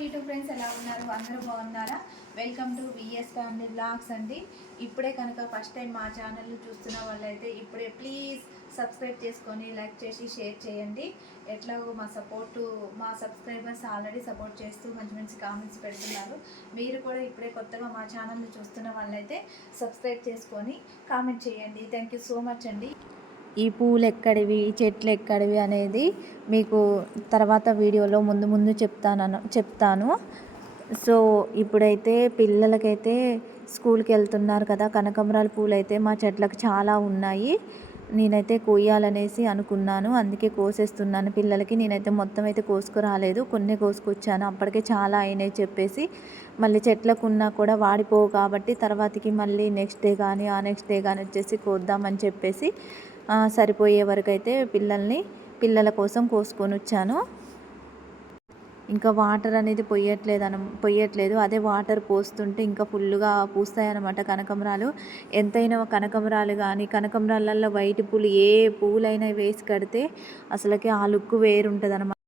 YouTube friends ఎలా ఉన్నారు? అందరూ బాగున్నారా? Welcome to VS family blogs అండి. ఇప్పుడే కనుక ఫస్ట్ టైం మా ఛానల్ చూస్తున్న వాళ్ళైతే ఇప్పుడే ప్లీజ్ సబ్స్క్రైబ్ చేసుకొని లైక్ చేసి షేర్ చేయండి. ఎట్లాగో మా సపోర్టు మా సబ్స్క్రైబర్స్ ఆల్రెడీ సపోర్ట్ చేస్తూ మంచి మంచి కామెంట్స్ పెడుతున్నారు. మీరు కూడా ఇప్పుడే కొత్తగా మా ఛానల్ని చూస్తున్న వాళ్ళైతే సబ్స్క్రైబ్ చేసుకొని కామెంట్ చేయండి. థ్యాంక్ యూ సో మచ్ అండి. ఈ పూలు ఎక్కడివి ఈ చెట్లు ఎక్కడివి అనేది మీకు తర్వాత వీడియోలో ముందు ముందు చెప్తాను చెప్తాను. సో ఇప్పుడైతే పిల్లలకైతే స్కూల్కి వెళ్తున్నారు కదా కనకమరాల పూలు అయితే మా చెట్లకు చాలా ఉన్నాయి. నేనైతే కోయాలనేసి అనుకున్నాను అందుకే కోసేస్తున్నాను పిల్లలకి. నేనైతే మొత్తం అయితే కోసుకురాలేదు కొన్ని కోసుకొచ్చాను. అప్పటికే చాలా అయినాయి చెప్పేసి. మళ్ళీ చెట్లకు ఉన్నా కూడా వాడిపోవు కాబట్టి తర్వాతకి మళ్ళీ నెక్స్ట్ డే కానీ ఆ నెక్స్ట్ డే కానీ వచ్చేసి కోద్దామని చెప్పేసి సరిపోయే వరకు అయితే పిల్లల్ని పిల్లల కోసం కోసుకొని వచ్చాను. ఇంకా వాటర్ అనేది పొయ్యట్లేదు అన పొయ్యట్లేదు. అదే వాటర్ పోస్తుంటే ఇంకా ఫుల్గా పూస్తాయన్నమాట కనకమరాలు ఎంతైనా కనకమరాలు కానీ కనకమరాలలో వైట్ పూలు ఏ పూలైనా వేసి కడితే అసలుకి ఆ లుక్ వేరుంటుంది అనమాట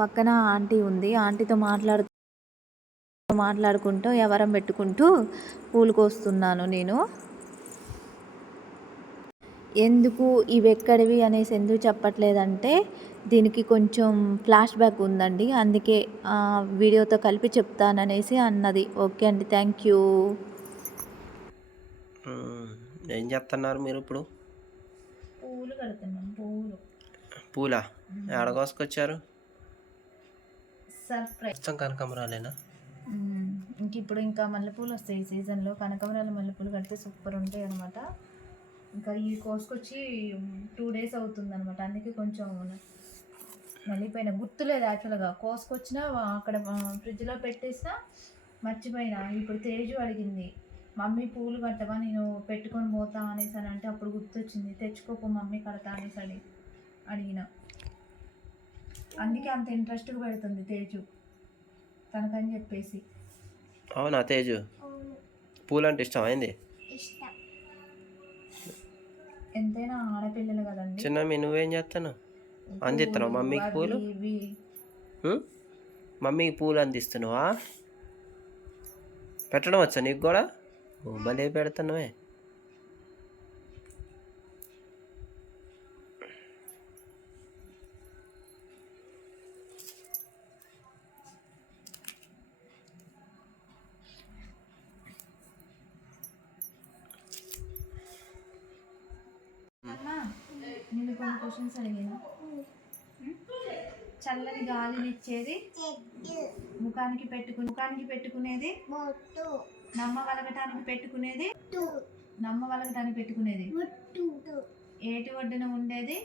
పక్కన ఆంటీ ఉంది. ఆంటీతో మాట్లాడుతూ మాట్లాడుకుంటూ ఎవరం పెట్టుకుంటూ పూలు కోస్తున్నాను నేను. ఎందుకు ఇవి ఎక్కడివి అనేసి ఎందుకు చెప్పట్లేదంటే దీనికి కొంచెం ఫ్లాష్ బ్యాక్ ఉందండి. అందుకే ఆ, వీడియోతో కలిపి చెప్తాననేసి అన్నది. ఓకే అండి. Thank you. ఏం చేస్తున్నారు మీరు ఇప్పుడు? పూలు కడుతున్నాం. పూలు. పూలా? ఏడ కోసుకొచ్చారు? సర్ప్రైజ్. కనకమరాలేనా ఇంక ఇప్పుడు ఇంకా మల్లెపూలు వస్తాయి. ఈ సీజన్లో కనకమరాల మల్లెపూలు కడితే సూపర్ ఉంటాయి అనమాట ఇంకా ఇవి కోసుకొచ్చి టూ డేస్ అవుతుంది అనమాట అందుకే కొంచెం మళ్ళీపోయిన గుర్తులేదు యాక్చువల్గా కోసుకొచ్చిన అక్కడ ఫ్రిడ్జ్లో పెట్టేసిన మర్చిపోయినా. ఇప్పుడు తేజు అడిగింది మమ్మీ పూలు కట్టవా? నేను పెట్టుకొని పోతా అనేసి అని అంటే అప్పుడు గుర్తొచ్చింది. తెచ్చుకోపో మమ్మీ కడతా అనేసి అడి అడిగిన. అందుకే అంత ఇంట్రెస్ట్గా పెడుతుంది తేజు. తనకని చెప్పేసి. అవునా తేజు? పూలు అంటే ఇష్టం. అయింది ఎంతైనా ఆడపిల్లలు కదండి. చిన్న నువ్వేం చేస్తాను అందిస్తున్నావు? మమ్మీకి పూలు? మమ్మీకి పూలు అందిస్తున్నావా? పెట్టడం వచ్చా నీకు కూడా? భలే పెడుతున్నావే అమ్మా, నేను కొన్ని క్వశ్చన్స్ అడిగాను చల్లని గాలినిచ్చేది ముఖానికి పెట్టుకు ముఖానికి పెట్టుకునేది నమ్మ వలగటానికి పెట్టుకునేది నమ్మ వలగటానికి పెట్టుకునేది ఏటి ఒడ్డున ఉండేది?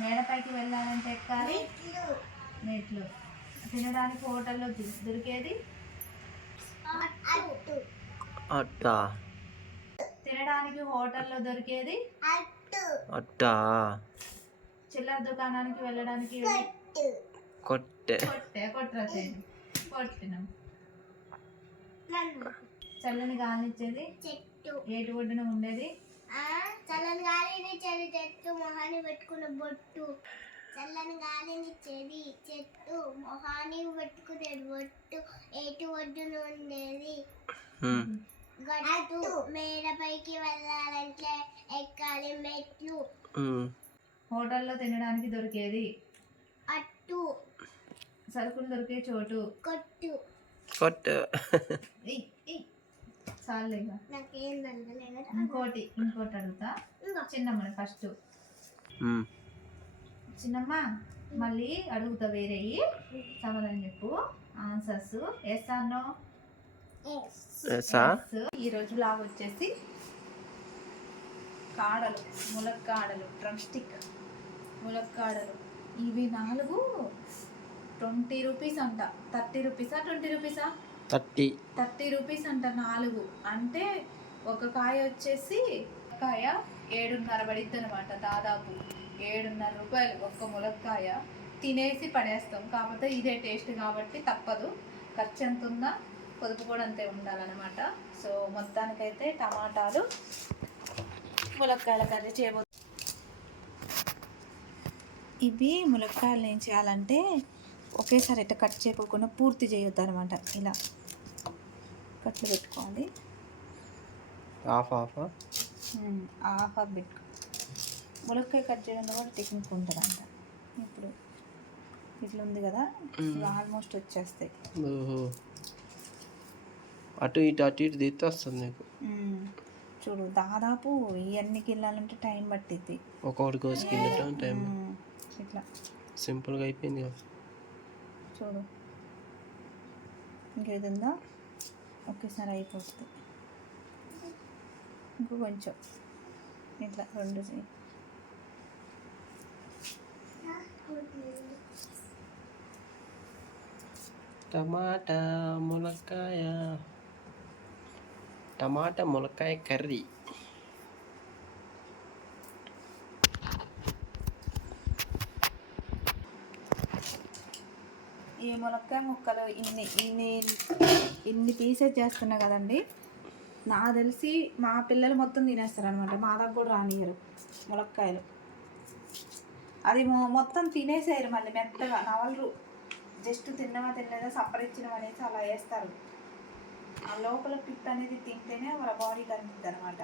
మేడపైకి వెళ్ళాలంటే ఎక్కాలి. మెట్లు. తినడానికి హోటల్లో దొరికేది? అట్టా. తినడానికి హోటల్లో దొరికేది అట్టా. చిల్లర దుకాణానికి వెళ్ళడానికి కొట్టే. కొట్టే. కొట్టినాం. చల్లని గాలినిచ్చేది. చెట్టు. ఏటి ఒడ్డున ఉండేది. ఆ చల్లని గాలిని చెడు చెట్టు మొహాన్ని పెట్టుకున్న బొట్టు. చల్లని గాలిని చెది చెట్టు మొహాన్ని పెట్టుకునేది బొట్టు. ఏటి ఒడ్డున ఉండేది. గట్టు మేడపైకి వెళ్ళాలంటే ఎక్కాలి మెట్లు. హోటల్లో తినడానికి దొరికేది? అట్టు. సరుకులు దొరికే చోటు. కొట్టు. కొట్టు. ఇంకోటి ఇంకోటి అడుగుతా. చిన్నమ్మ ఫస్ట్ మ్మ్. చిన్నమ్మ మళ్ళీ అడుగుతా వేరే సమాధానం చెప్పు. ఆన్సర్స్ ఎస్ అన్నో ఎస్సా ఈ రోజు బ్లాగ్ వచ్చేసి కాడలు ములక్కాడలు డ్రమ్ స్టిక్ ములక్కాడలు. ఇవి నాలుగు ట్వంటీ రూపీస్ అంట. థర్టీ రూపీసా ట్వంటీ రూపీసా థర్టీ. థర్టీ రూపీస్ అంట నాలుగు. అంటే ఒక కాయ వచ్చేసి కాయ ఏడున్నర పడిద్ది అనమాట దాదాపు. ఏడున్నర రూపాయలు ఒక్క ములక్కాయ. తినేసి పడేస్తాం. కాకపోతే ఇదే టేస్ట్ కాబట్టి తప్పదు. ఖర్చు ఎంత ఉందా పొదుపు కూడా అంతే ఉండాలన్నమాట. సో మొత్తానికైతే టమాటాలు ములక్కాయల కర్రీ చేయబో ఇవి ములక్కాయలు ఏం చేయాలంటే ఒకేసారి ఇట్లా కట్ చేయకోకుండా పూర్తి చేయొద్దు అనమాట ఇలా కట్లు పెట్టుకోవాలి. Half half? హాఫ్ హాఫ్ పెట్టుకో. ములక్కాయ కట్ చేయడంలో కూడా టెక్నిక్ ఉంటుందంట. ఇప్పుడు ఇట్లా ఉంది కదా ఆల్మోస్ట్ వచ్చేస్తాయి. అటు ఇటు అటు ఇటు తీస్తే వస్తుంది నీకు. చూడు దాదాపు ఇవన్నీకి వెళ్ళాలంటే టైం పట్టిద్ది. ఒక్కొక్కటి కోసుకెళ్ళటం టైం. ఉమ్, ఇట్లా. సింపుల్గా అయిపోయింది కదా. చూడు. ఇంకేది ఉందా? ఒకేసారి అయిపోతుంది ఇంకో కొంచెం. ఇట్లా రెండు. టమాటా ములక్కాయ టమాటా ములక్కాయ కర్రీ. ఈ ములక్కాయ ముక్కలు ఇన్ని ఇన్ని ఇన్ని పీసెస్ చేస్తున్నా కదండి. నాకు తెలిసి మా పిల్లలు మొత్తం తినేస్తారు అనమాట మా దగ్గర కూడా రానియరు ములక్కాయలు. అది మొ- మొత్తం తినేసారు మళ్ళీ మెత్తగా. నవలరు జస్ట్ తిన్నవా తినలేదా సప్పరిచ్చినవి అనేసి అలా వేస్తారు. ఆ లోపల పిట్ అనేది తింటేనే వాళ్ళ బాడీకి అందుతుంది అనమాట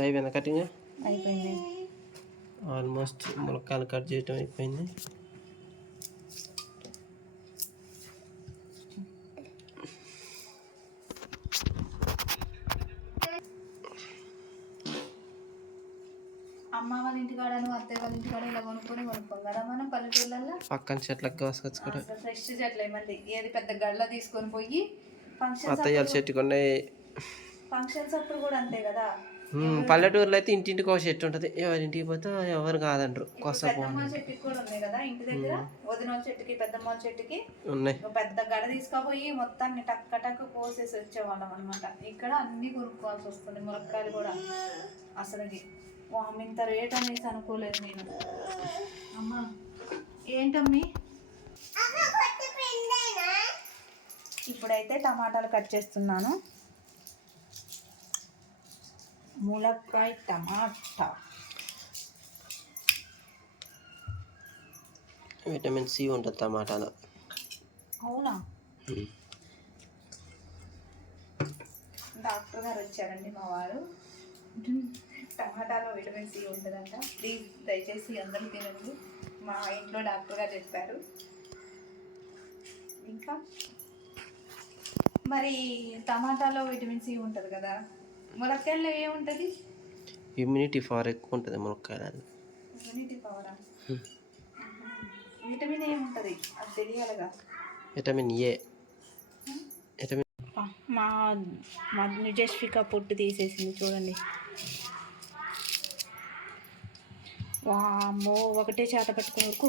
అయిపోయింది కటింగ్? అయిపోయింది. ఆల్మోస్ట్ ములక్కాయలు కట్ చేయటం అయిపోయింది. అమ్మ వాళ్ళ ఇంటికాడను అత్తయ్య వాళ్ళ ఇంటికాడ ఇలా కొనుక్కొని కొనుక్కోం కదా మనం పల్లెటూళ్ళల్లో పక్కన చెట్లకు కోసుకొచ్చు కూడా అసలు ఫ్రెష్ చెట్లే మళ్ళీ ఏది పెద్ద గడ్ల తీసుకొని పోయి ఫంక్షన్స్ అత్తయ్యాలు చెట్టుకు ఉన్నాయి ఫంక్షన్స్ అప్పుడు కూడా అంతే కదా. పల్లెటూరులో అయితే ఇంటింటికి ఒక చెట్టు ఉంటుంది. ఎవరింటికి పోతే ఎవరు కాదంటారు. కోస చెట్టుకి కూడా ఉన్నాయి కదా ఇంటి దగ్గర? వదినోళ్ళ చెట్టుకి పెద్దమ్మ చెట్టుకి ఉన్నాయి. పెద్ద గడ తీసుకుపోయి మొత్తాన్ని టక్క టక్క కోసేసి వచ్చేవాళ్ళం అనమాట ఇక్కడ అన్ని కొనుక్కోవాల్సి వస్తుంది ములక్కాయలు కూడా. అసలుకి. ఇంత రేట్ అనేసి అనుకోలేదు నేను. అమ్మా ఏంటమ్మి? ఇప్పుడైతే టమాటాలు కట్ చేస్తున్నాను. ములక్కాయ టమాటా. విటమిన్ సి ఉంటుంది టమాటాలో. అవునా. డాక్టర్ గారు వచ్చారండి మా వారు. టమాటాలో విటమిన్ సి ఉంటుందంట. ప్లీజ్ దయచేసి అందరూ తినండి. మా ఇంట్లో డాక్టర్ గారు చెప్పారు. ఇంకా? మరి టమాటాలో విటమిన్ సి ఉంటుంది కదా? ములక్కాయల్లో ఏముంటుంది ఇమ్యూనిటీ పవర్ ఎక్కువ ఉంటుంది ములక్కాయలు ఇమ్యూనిటీ పవరా? విటమిన్ ఏముంటుంది అది తెలియాలిగా. Vitamin A. విటమిన్ మా మా నిజస్విక పొట్టు తీసేసింది చూడండి. వామ్మో ఒకటే చేత పట్టుకుని వరకు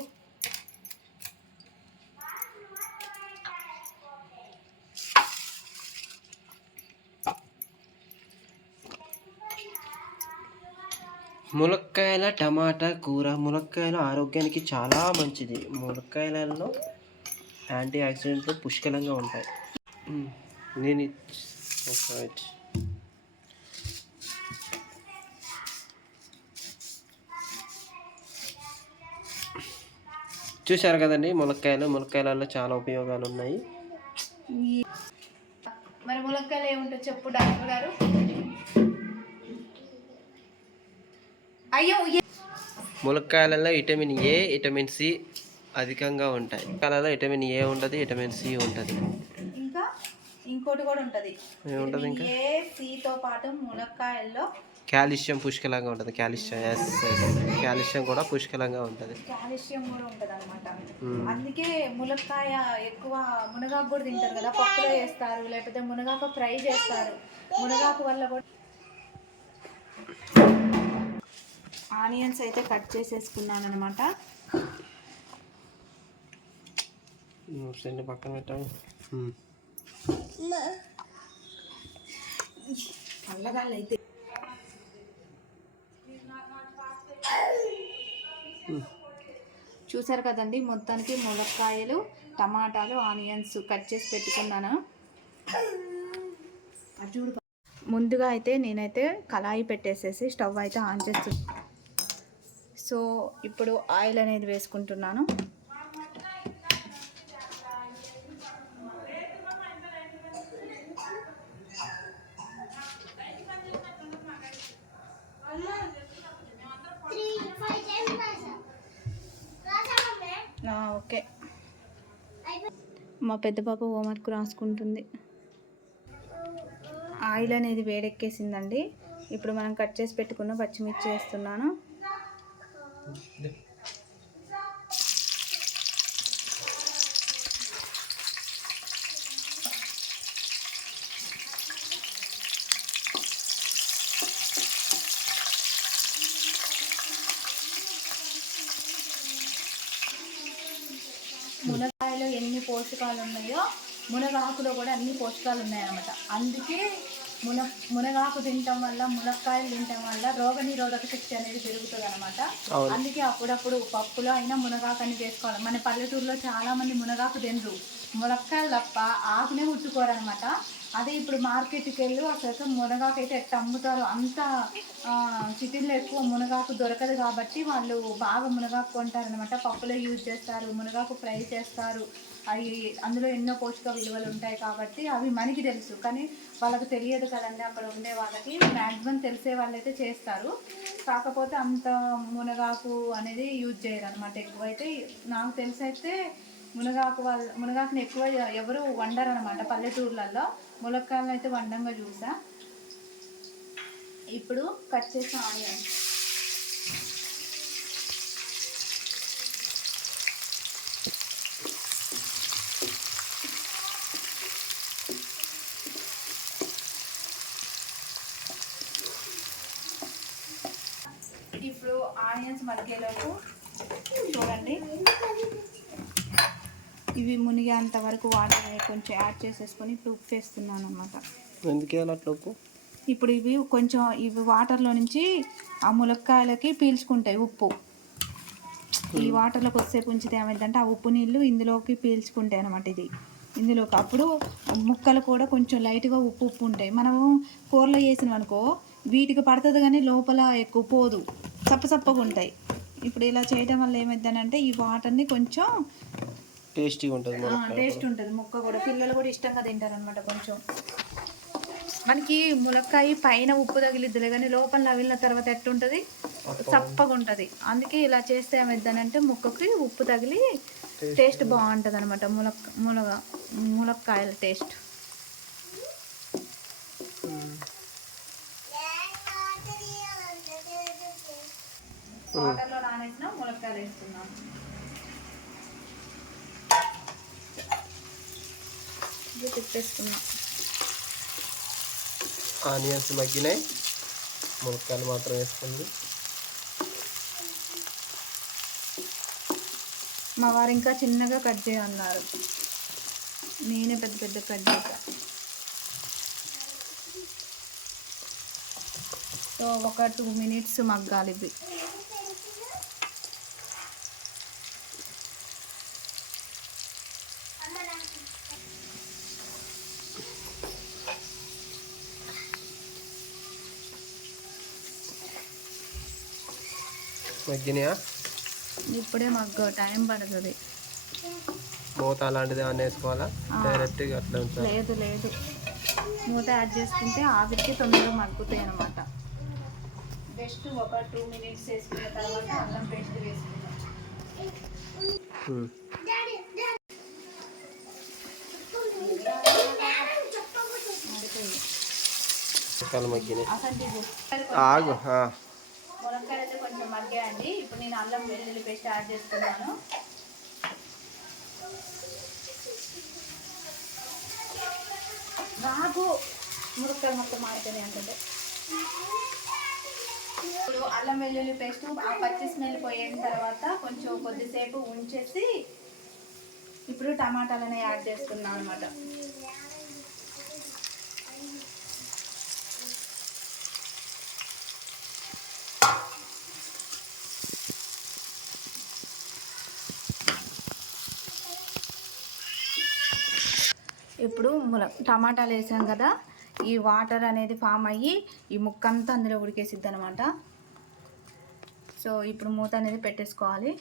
ములక్కాయల టమాటా కూర ములక్కాయలు ఆరోగ్యానికి చాలా మంచిది. ములక్కాయలలో యాంటీ ఆక్సిడెంట్లు పుష్కలంగా ఉంటాయి. నేను చూశారు కదండి ములక్కాయలు. ములక్కాయలలో చాలా ఉపయోగాలు ఉన్నాయి. మరి ములక్కాయలు ఏముంటుంది చెప్పు డాక్టర్ గారు? అయ్యో ములక్కాయలలో విటమిన్ ఏ విటమిన్ సి అధికంగా ఉంటాయి. ములక్కాయలలో విటమిన్ ఏ ఉంటుంది విటమిన్ సి ఉంటుంది. ఇంకా ఇంకోటి కూడా ఉంటుంది. ఏముంటుంది ఇంకా? ఏ సితో పాటు ములక్కాయల్లో కాల్షియం పుష్కలంగా ఉంటుంది. కాల్షియం ఎస్ కాల్షియం కూడా పుష్కలంగా ఉంటుంది. కాల్షియం కూడా ఉంటుంది అనమాట మ్మ్. అందుకే ములక్కాయ ఎక్కువ మునగాకు కూడా తింటారు కదా. పప్పులో వేస్తారు లేకపోతే మునగాకు ఫ్రై చేస్తారు. మునగాకు వల్ల కూడా ఆనియన్స్ అయితే కట్ చేసేసుకున్నాను అనమాట పక్కన పెట్టాము మ్మ్. చల్లగాళ్ళు అయితే చూసారు కదండి మొత్తానికి ములక్కాయలు టమాటాలు ఆనియన్స్ కట్ చేసి పెట్టుకున్నాను. ముందుగా అయితే నేనైతే కళాయి పెట్టేసేసి స్టవ్ అయితే ఆన్ చేస్తున్నాను సో ఇప్పుడు ఆయిల్ అనేది వేసుకుంటున్నాను త్రీ ఫైవ్ టైమ్స్ రాసా రాసా మమ్మీ ఆ, ఓకే. మా పెద్ద పాప హోంవర్క్ రాసుకుంటుంది. ఆయిల్ అనేది వేడెక్కేసిందండి. ఇప్పుడు మనం కట్ చేసి పెట్టుకున్న పచ్చిమిర్చి వేస్తున్నాను మునగాయలో ఎన్ని పోషకాలు ఉన్నాయో మునగాకులో కూడా అన్ని పోషకాలు ఉన్నాయన్నమాట అందుకే మున మునగాకు తినటం వల్ల మునక్కాయలు తినటం వల్ల రోగ నిరోధక శక్తి అనేది పెరుగుతుంది అనమాట. అందుకే అప్పుడప్పుడు పప్పులో అయినా మునగాకు అని వేసుకోవాలి మన పల్లెటూరులో చాలా మంది మునగాకు తినరు. మునక్కాయలు తప్ప ఆకునే ముట్టుకోరనమాట అదే ఇప్పుడు మార్కెట్కి వెళ్ళి అసలు మునగాకు అయితే ఎట్లా అమ్ముతారు అంత సిటీల్లో ఎక్కువ మునగాకు దొరకదు కాబట్టి వాళ్ళు బాగా మునగాకు కొంటారనమాట పప్పులో యూజ్ చేస్తారు మునగాకు ఫ్రై చేస్తారు. అవి అందులో ఎన్నో పోషక విలువలు ఉంటాయి కాబట్టి అవి మనకి తెలుసు. కానీ వాళ్ళకు తెలియదు కదండి అక్కడ ఉండే వాళ్ళకి. మ్యాక్సిమం తెలిసే వాళ్ళైతే చేస్తారు. కాకపోతే అంత మునగాకు అనేది యూజ్ చేయరు అనమాట ఎక్కువైతే. నాకు తెలిసి అయితే మునగాకు వాళ్ళ మునగాకుని ఎక్కువ ఎవరు వండరు అనమాట పల్లెటూర్లలో ములక్కాయలను అయితే వండంగా చూసా. ఇప్పుడు కట్ చేసిన ఆనియన్ ఇప్పుడు ఆనియన్స్ మధ్యలోపు చూడండి ఇవి మునిగేంత వరకు వాటర్ కొంచెం యాడ్ చేసేసుకొని ఇప్పుడు ఉప్పు వేస్తున్నాను అనమాట ఎందుకే అట్లా ఉప్పు? ఇప్పుడు ఇవి కొంచెం ఇవి వాటర్లో నుంచి ఆ ములక్కాయలకి పీల్చుకుంటాయి ఉప్పు. ఈ వాటర్లో కొద్దిసేపు ఉంచితే ఏమైందంటే ఆ ఉప్పు నీళ్ళు ఇందులోకి పీల్చుకుంటాయి అనమాట ఇది. ఇందులోకి అప్పుడు ముక్కలు కూడా కొంచెం లైట్గా ఉప్పు ఉప్పు ఉంటాయి. మనము కూరలో వేసినాం అనుకో వీటికి పడుతుంది కానీ లోపల ఎక్కువ పోదు. చప్ప చప్పగా ఉంటాయి. ఇప్పుడు ఇలా చేయడం వల్ల ఏమైందనంటే ఈ వాటర్ని కొంచెం టేస్టీగా ఉంటుంది టేస్ట్ ఉంటుంది. ముక్క కూడా పిల్లలు కూడా ఇష్టంగా తింటారు అనమాట కొంచెం. మనకి ములక్కాయ పైన ఉప్పు తగిలిద్దులే కానీ లోపల నవిలిన తర్వాత ఎట్టుంటుంది? చప్పగా ఉంటుంది అందుకే ఇలా చేస్తే ఏమైందనంటే ముక్కకి ఉప్పు తగిలి టేస్ట్ బాగుంటుంది అనమాట ములక్ ములగ ములక్కాయల టేస్ట్. వాటర్లో నానేసిన ములక్కాయలు వేస్తున్నాను ఇది తిప్పేసుకున్నాం. ఆనియన్స్ మగ్గినాయి. మునక్కాయలు మాత్రం వేస్తుంది మా వారు ఇంకా చిన్నగా కట్ చేయమన్నారు. నేనే పెద్ద పెద్ద కట్ చేశా. సో ఒక టూ మినిట్స్ మగ్గాలి ఇవి మగ్గినాయా? ఇప్పుడే మగ్గ టైం పడుతుంది. మూత అలాంటిది ఏమన్నా వేసుకోవాలా. డైరెక్ట్గా అట్లా ఉంచాలి? లేదు లేదు. మూత యాడ్ చేసుకుంటే ఆవిరికి తొందరగా మగ్గుతాయి అనమాట జస్ట్ ఒక టూ మినిట్స్ వేసుకున్న తర్వాత అల్లం పేస్ట్ వేసుకుంటాం ఉమ్. డాడీ డాడీ మగ్గుతుంది మునక్కాయలు మగ్గినాయి. అసలు ఆగు ఆ. మునక్కాయలు అయితే కొంచెం మగ్గాయండి. ఇప్పుడు నేను అల్లం వెల్లుల్లి పేస్ట్ యాడ్ చేస్తున్నాను నాకు మునక్కాయలు మొత్తం మారిపోయినాయి అంటే ఇప్పుడు అల్లం వెల్లుల్లి పేస్ట్ ఆ పచ్చి స్మెల్ పోయిన తర్వాత కొంచెం కొద్దిసేపు ఉంచేసి ఇప్పుడు టమాటాలనే యాడ్ చేస్తున్నాను అనమాట ముల టమాటాలు వేసాం కదా ఈ వాటర్ అనేది ఫామ్ అయ్యి ఈ ముక్క అంతా అందులో ఉడికేసిద్ది అనమాట సో ఇప్పుడు మూత అనేది పెట్టేసుకోవాలి.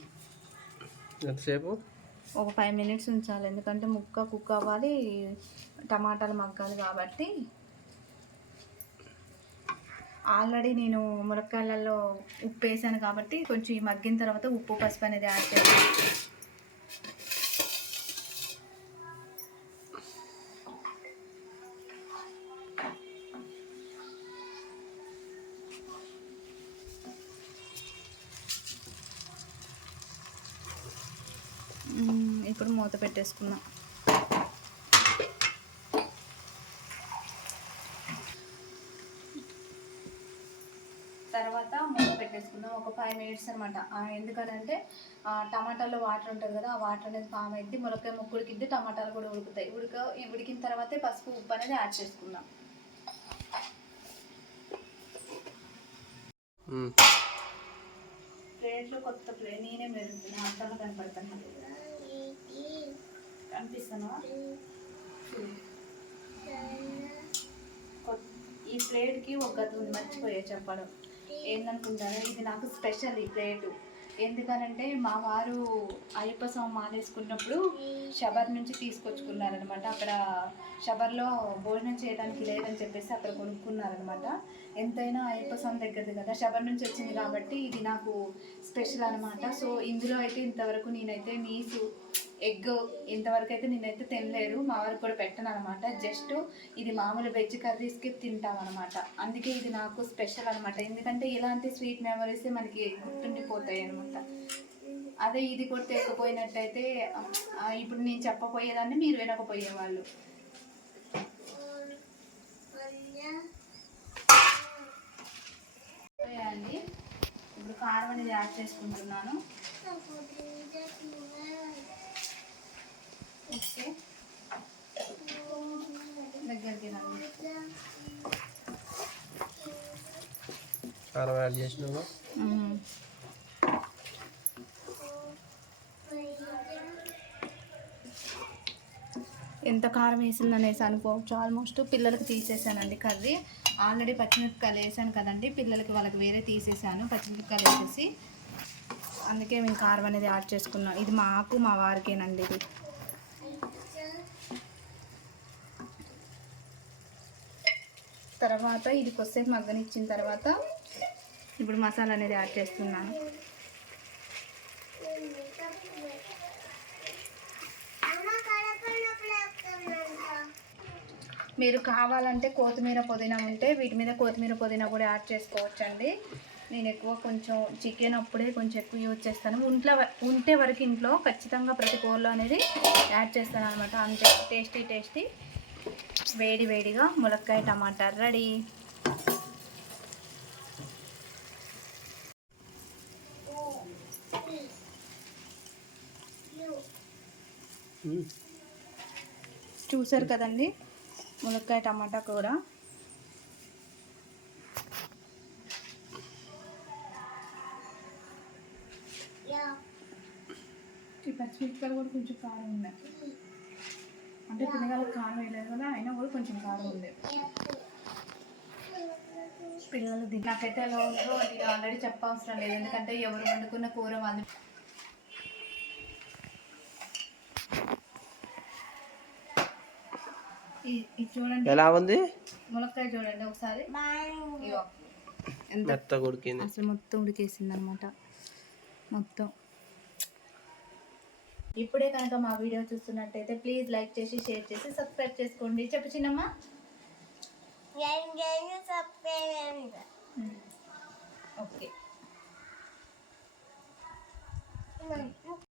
ఎంతసేపు? ఒక ఫైవ్ మినిట్స్ ఉంచాలి. ఎందుకంటే ముక్క కుక్ అవ్వాలి టమాటాలు మగ్గాలి కాబట్టి. ఆల్రెడీ నేను ములక్కాయలలో ఉప్పు వేసాను కాబట్టి కొంచెం ఈ మగ్గిన తర్వాత ఉప్పు పసుపు అనేది యాడ్ చేయాలి మ్మ్, ఇప్పుడు మూత పెట్టేసుకుందాం తర్వాత మూత పెట్టేసుకుందాం ఒక ఫైవ్ మినిట్స్ అనమాట ఎందుకనంటే ఆ, టమాటాలో వాటర్ ఉంటుంది కదా ఆ వాటర్ అనేది ఫామ్ అయింది ములక్కాయ ముక్కు ఉడికిద్ది టమాటాలు కూడా ఉడుకుతాయి. ఉడక ఈ ఉడికిన తర్వాతే పసుపు ఉప్పు అనేది యాడ్ చేసుకుందాం. ప్లేట్లో కొత్త ప్లేట్ నేనే మెరుగుతున్నా అర్థంలో కనపడుతున్నా కనిపిస్తాను ఈ ప్లేట్కి ఒక ఉంది మర్చిపోయా చెప్పడం. ఏందనుకుంటారు ఇది నాకు స్పెషల్ ఈ ప్లేటు. ఎందుకనంటే మా వారు అయ్యప్ప స్వామి మాలేసుకున్నప్పుడు షబర్ నుంచి తీసుకొచ్చుకున్నారనమాట. అక్కడ షబర్లో భోజనం చేయడానికి లేదని చెప్పేసి అక్కడ కొనుక్కున్నారనమాట. ఎంతైనా అయ్యప్ప స్వామి దగ్గరది కదా షబర్ నుంచి వచ్చింది కాబట్టి ఇది నాకు స్పెషల్ అనమాట. సో ఇందులో అయితే ఇంతవరకు నేనైతే నీసు ఎగ్ ఇంతవరకు అయితే నేనైతే తినలేదు మా వారికి కూడా పెట్టను అనమాట జస్ట్ ఇది మామూలు వెజ్ కర్రీస్కి తింటాం అనమాట అందుకే ఇది నాకు స్పెషల్ అనమాట ఎందుకంటే ఇలాంటి స్వీట్ మెమరీస్ మనకి గుర్తుండిపోతాయి అనమాట అదే ఇది కూడా తెకపోయినట్టయితే ఇప్పుడు నేను చెప్పపోయేదాన్ని మీరు వినకపోయేవాళ్ళు. అండి ఇప్పుడు కారం అనేది యాడ్ చేసుకుంటున్నాను. ఓకే దగ్గరికి కారం యాడ్ చేసినావా. ఎంత కారం వేసింది అనేసి అనుకోవచ్చు ఆల్మోస్ట్ పిల్లలకి తీసేసానండి కర్రీ. ఆల్రెడీ పచ్చిమిరపకాయలు వేసాను కదండి. పిల్లలకి వాళ్ళకి వేరే తీసేసాను. పచ్చిమిరపకాయలు వేసేసి అందుకే మేము కారం అనేది యాడ్ చేసుకున్నాం. ఇది మాకు మా వారికేనండి ఇది. తర్వాత ఇది కొద్దిసేపు మగ్గనిచ్చిన తర్వాత ఇప్పుడు మసాలా అనేది యాడ్ చేస్తున్నాను. మీరు కావాలంటే కొత్తిమీర పుదీనా ఉంటే వీటి మీద కొత్తిమీర పుదీనా కూడా యాడ్ చేసుకోవచ్చండి. నేను ఎక్కువ కొంచెం చికెన్ అప్పుడే కొంచెం ఎక్కువ యూజ్ చేస్తాను. ఇంట్లో ఉంటే వరకు ఇంట్లో ఖచ్చితంగా ప్రతి కూరలో అనేది యాడ్ చేస్తాను అనమాట అంతే టేస్టీ టేస్టీ. వేడి వేడిగా ములక్కాయ టమాటా రెడీ. చూసారు కదండి? ములక్కాయ టమాటా కూర. ఈ పచ్చిమిరపకాయలు కూడా కొంచెం కారం ఉన్నాయి. అంటే పిల్లగాళ్ళకి కారం వేయలేదు కదా అయినా కూడా కొంచెం కారం ఉంది. పిల్లలు నాకైతే ఎలా ఉందో అది ఆల్రెడీ చెప్పవసరం లేదు. ఎందుకంటే ఎవరు వండుకున్న కూర వాళ్ళు ఈ- ఇది చూడండి. ఎలా ఉంది? ములక్కాయ చూడండి ఒకసారి. ఎంత మెత్త కొడుకుంది అసలు మొత్తం ఉడికేసింది అనమాట మొత్తం. ఇప్పుడే కనుక మా వీడియో చూస్తున్నట్టయితే ప్లీజ్ లైక్ చేసి షేర్ చేసి సబ్స్క్రైబ్ చేసుకోండి. చెప్పు చిన్నమ్మా. ఓకే